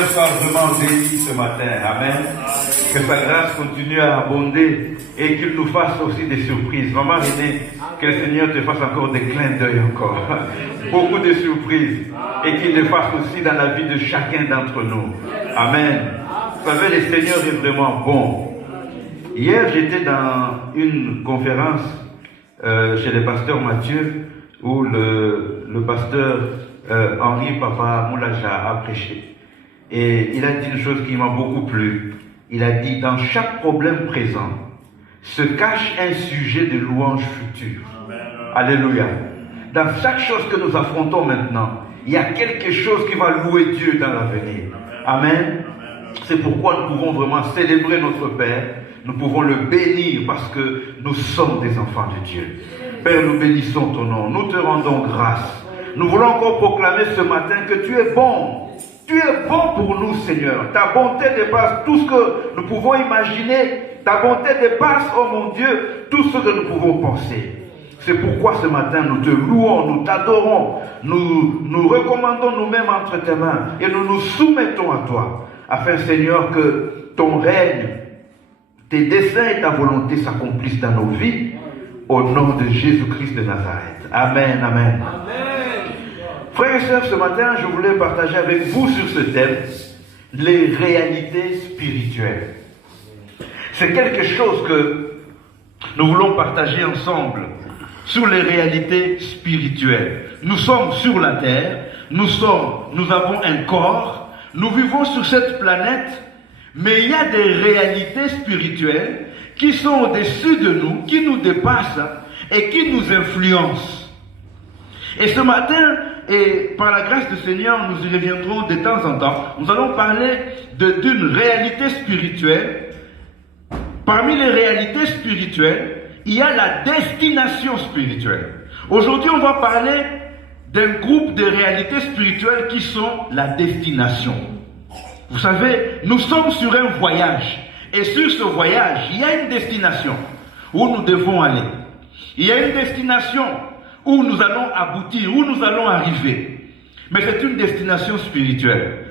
Seigneur soit vraiment béni ce matin. Amen. Que sa grâce continue à abonder et qu'il nous fasse aussi des surprises. Maman Renée, que le Seigneur te fasse encore des clins d'œil encore. Beaucoup de surprises. Et qu'il le fasse aussi dans la vie de chacun d'entre nous. Amen. Vous savez, le Seigneur est vraiment bon. Hier, j'étais dans une conférence chez le pasteur Mathieu où le pasteur Henri Papa Moulaja a prêché. Et il a dit une chose qui m'a beaucoup plu. Il a dit, dans chaque problème présent, se cache un sujet de louange future. Alléluia. Dans chaque chose que nous affrontons maintenant, il y a quelque chose qui va louer Dieu dans l'avenir. Amen. C'est pourquoi nous pouvons vraiment célébrer notre Père. Nous pouvons le bénir parce que nous sommes des enfants de Dieu. Père, nous bénissons ton nom. Nous te rendons grâce. Nous voulons encore proclamer ce matin que tu es bon. Tu es bon pour nous, Seigneur. Ta bonté dépasse tout ce que nous pouvons imaginer. Ta bonté dépasse, oh mon Dieu, tout ce que nous pouvons penser. C'est pourquoi ce matin, nous te louons, nous t'adorons. Nous recommandons nous-mêmes entre tes mains et nous nous soumettons à toi. Afin, Seigneur, que ton règne, tes desseins et ta volonté s'accomplissent dans nos vies. Au nom de Jésus-Christ de Nazareth. Amen, amen. Amen. Frères et sœurs, ce matin, je voulais partager avec vous sur ce thème, les réalités spirituelles. C'est quelque chose que nous voulons partager ensemble sur les réalités spirituelles. Nous sommes sur la terre, nous avons un corps, nous vivons sur cette planète, mais il y a des réalités spirituelles qui sont au-dessus de nous, qui nous dépassent et qui nous influencent. Et ce matin, et par la grâce du Seigneur, nous y reviendrons de temps en temps. Nous allons parler d'une réalité spirituelle. Parmi les réalités spirituelles, il y a la destination spirituelle. Aujourd'hui, on va parler d'un groupe de réalités spirituelles qui sont la destination. Vous savez, nous sommes sur un voyage. Et sur ce voyage, il y a une destination où nous devons aller. Il y a une destination où nous allons aboutir, où nous allons arriver. Mais c'est une destination spirituelle.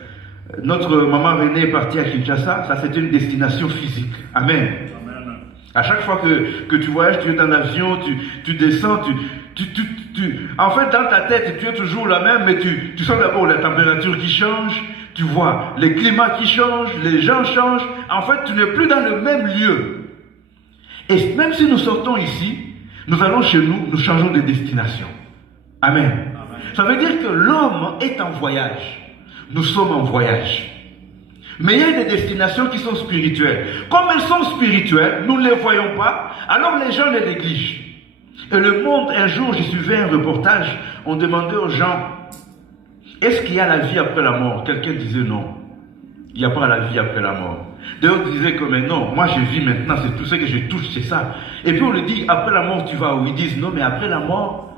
Notre maman Renée est partie à Kinshasa, ça c'est une destination physique. Amen. Amen. À chaque fois que tu voyages, tu es dans l'avion, tu descends, en fait dans ta tête tu es toujours la même, mais tu sens d'abord la température qui change, tu vois les climats qui changent, les gens changent. En fait, tu n'es plus dans le même lieu. Et même si nous sortons ici, nous allons chez nous, nous changeons de destination. Amen. Amen. Ça veut dire que l'homme est en voyage. Nous sommes en voyage. Mais il y a des destinations qui sont spirituelles. Comme elles sont spirituelles, nous ne les voyons pas, alors les gens les négligent. Et le monde, un jour, j'y suivais un reportage, on demandait aux gens, est-ce qu'il y a la vie après la mort? Quelqu'un disait non. Il n'y a pas la vie après la mort. D'autres disaient que mais non, moi je vis maintenant, c'est tout ce que je touche, c'est ça. Et puis on lui dit, après la mort tu vas où? Ils disent, non mais après la mort,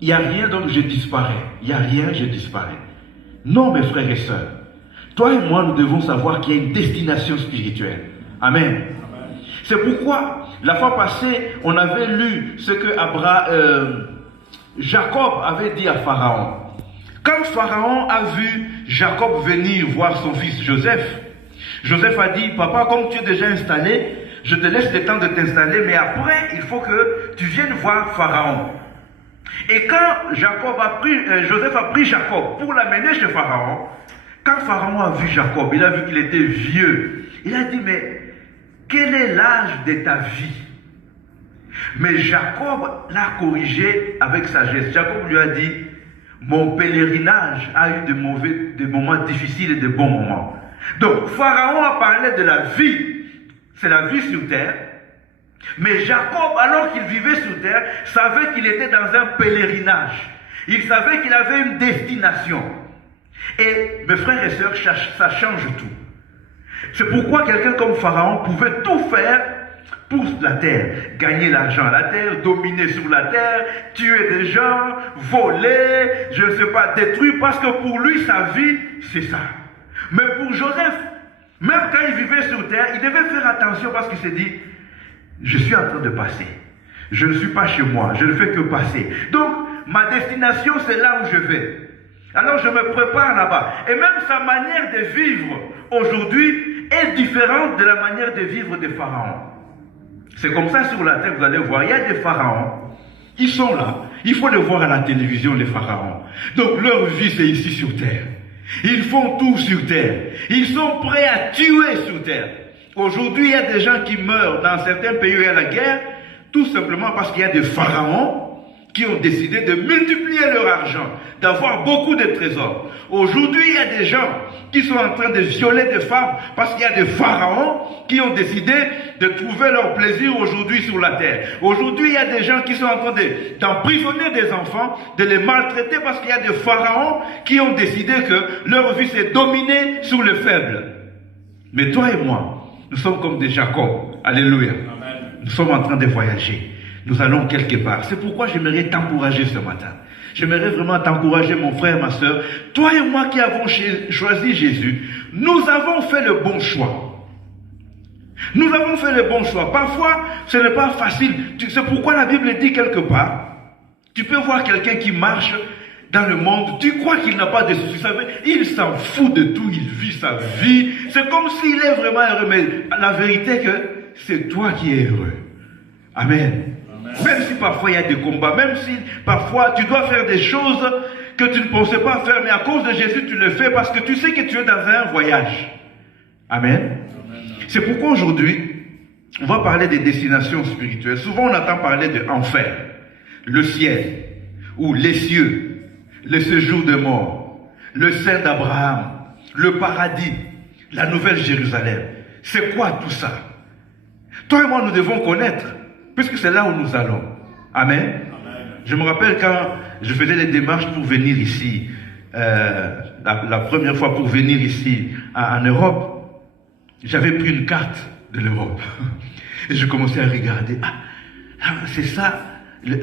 il n'y a rien donc je disparais. Il n'y a rien, je disparais. Non mes frères et sœurs, toi et moi nous devons savoir qu'il y a une destination spirituelle. Amen. Amen. C'est pourquoi, la fois passée, on avait lu ce que Jacob avait dit à Pharaon. Quand Pharaon a vu Jacob venir voir son fils Joseph, Joseph a dit, papa, comme tu es déjà installé, je te laisse le temps de t'installer, mais après, il faut que tu viennes voir Pharaon. Et quand Joseph a pris Jacob pour l'amener chez Pharaon, quand Pharaon a vu Jacob, il a vu qu'il était vieux. Il a dit, mais quel est l'âge de ta vie? Mais Jacob l'a corrigé avec sagesse. Jacob lui a dit, mon pèlerinage a eu des moments difficiles et de bons moments. Donc, Pharaon a parlé de la vie, c'est la vie sur terre. Mais Jacob, alors qu'il vivait sur terre, savait qu'il était dans un pèlerinage. Il savait qu'il avait une destination. Et mes frères et sœurs, ça change tout. C'est pourquoi quelqu'un comme Pharaon pouvait tout faire pour la terre. Gagner l'argent à la terre, dominer sur la terre, tuer des gens, voler, je ne sais pas, détruire, parce que pour lui, sa vie, c'est ça. Mais pour Joseph, même quand il vivait sur terre, il devait faire attention parce qu'il s'est dit, je suis en train de passer. Je ne suis pas chez moi, je ne fais que passer. Donc, ma destination, c'est là où je vais. Alors je me prépare là-bas. Et même sa manière de vivre aujourd'hui est différente de la manière de vivre des pharaons. C'est comme ça sur la terre, vous allez voir, il y a des pharaons, ils sont là. Il faut les voir à la télévision, les pharaons. Donc leur vie, c'est ici sur terre. Ils font tout sur terre. Ils sont prêts à tuer sur terre. Aujourd'hui, il y a des gens qui meurent dans certains pays où il y a la guerre, tout simplement parce qu'il y a des pharaons qui ont décidé de multiplier leur argent, d'avoir beaucoup de trésors. Aujourd'hui, il y a des gens qui sont en train de violer des femmes parce qu'il y a des pharaons qui ont décidé de trouver leur plaisir aujourd'hui sur la terre. Aujourd'hui, il y a des gens qui sont en train d'emprisonner des enfants, de les maltraiter parce qu'il y a des pharaons qui ont décidé que leur vie c'est dominer sur les faibles. Mais toi et moi, nous sommes comme des Jacob. Alléluia. Amen. Nous sommes en train de voyager. Nous allons quelque part. C'est pourquoi j'aimerais t'encourager ce matin. J'aimerais vraiment t'encourager, mon frère, ma soeur. Toi et moi qui avons choisi Jésus, nous avons fait le bon choix. Nous avons fait le bon choix. Parfois, ce n'est pas facile. C'est pourquoi la Bible dit quelque part, tu peux voir quelqu'un qui marche dans le monde, tu crois qu'il n'a pas de soucis. Vous savez, il s'en fout de tout, il vit sa vie. C'est comme s'il est vraiment heureux. Mais la vérité est que c'est toi qui es heureux. Amen. Même si parfois il y a des combats, même si parfois tu dois faire des choses que tu ne pensais pas faire, mais à cause de Jésus tu le fais parce que tu sais que tu es dans un voyage. Amen. C'est pourquoi aujourd'hui, on va parler des destinations spirituelles. Souvent on entend parler de l'enfer, le ciel, ou les cieux, le séjour de mort, le sein d'Abraham, le paradis, la nouvelle Jérusalem. C'est quoi tout ça? Toi et moi nous devons connaître. Puisque c'est là où nous allons. Amen. Amen. Je me rappelle quand je faisais les démarches pour venir ici, la première fois pour venir ici en Europe, j'avais pris une carte de l'Europe. Et je commençais à regarder. Ah c'est ça.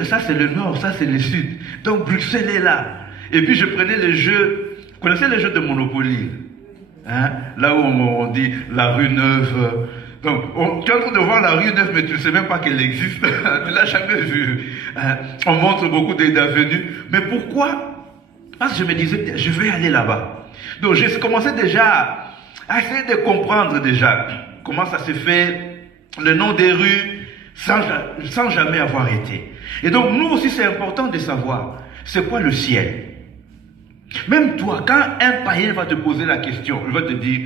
Ça c'est le nord, ça c'est le sud. Donc Bruxelles est là. Et puis je prenais les jeux. Vous connaissez les jeux de Monopoly? Hein? Là où on dit la rue Neuve. Donc, tu es en train de voir la rue Neuve, mais tu ne sais même pas qu'elle existe. Tu ne l'as jamais vue. On montre beaucoup d'avenues. Mais pourquoi? Parce que je me disais, je vais aller là-bas. Donc, j'ai commencé déjà à essayer de comprendre déjà comment ça s'est fait, le nom des rues, sans jamais avoir été. Et donc, nous aussi, c'est important de savoir, c'est quoi le ciel? Même toi, quand un païen va te poser la question, il va te dire,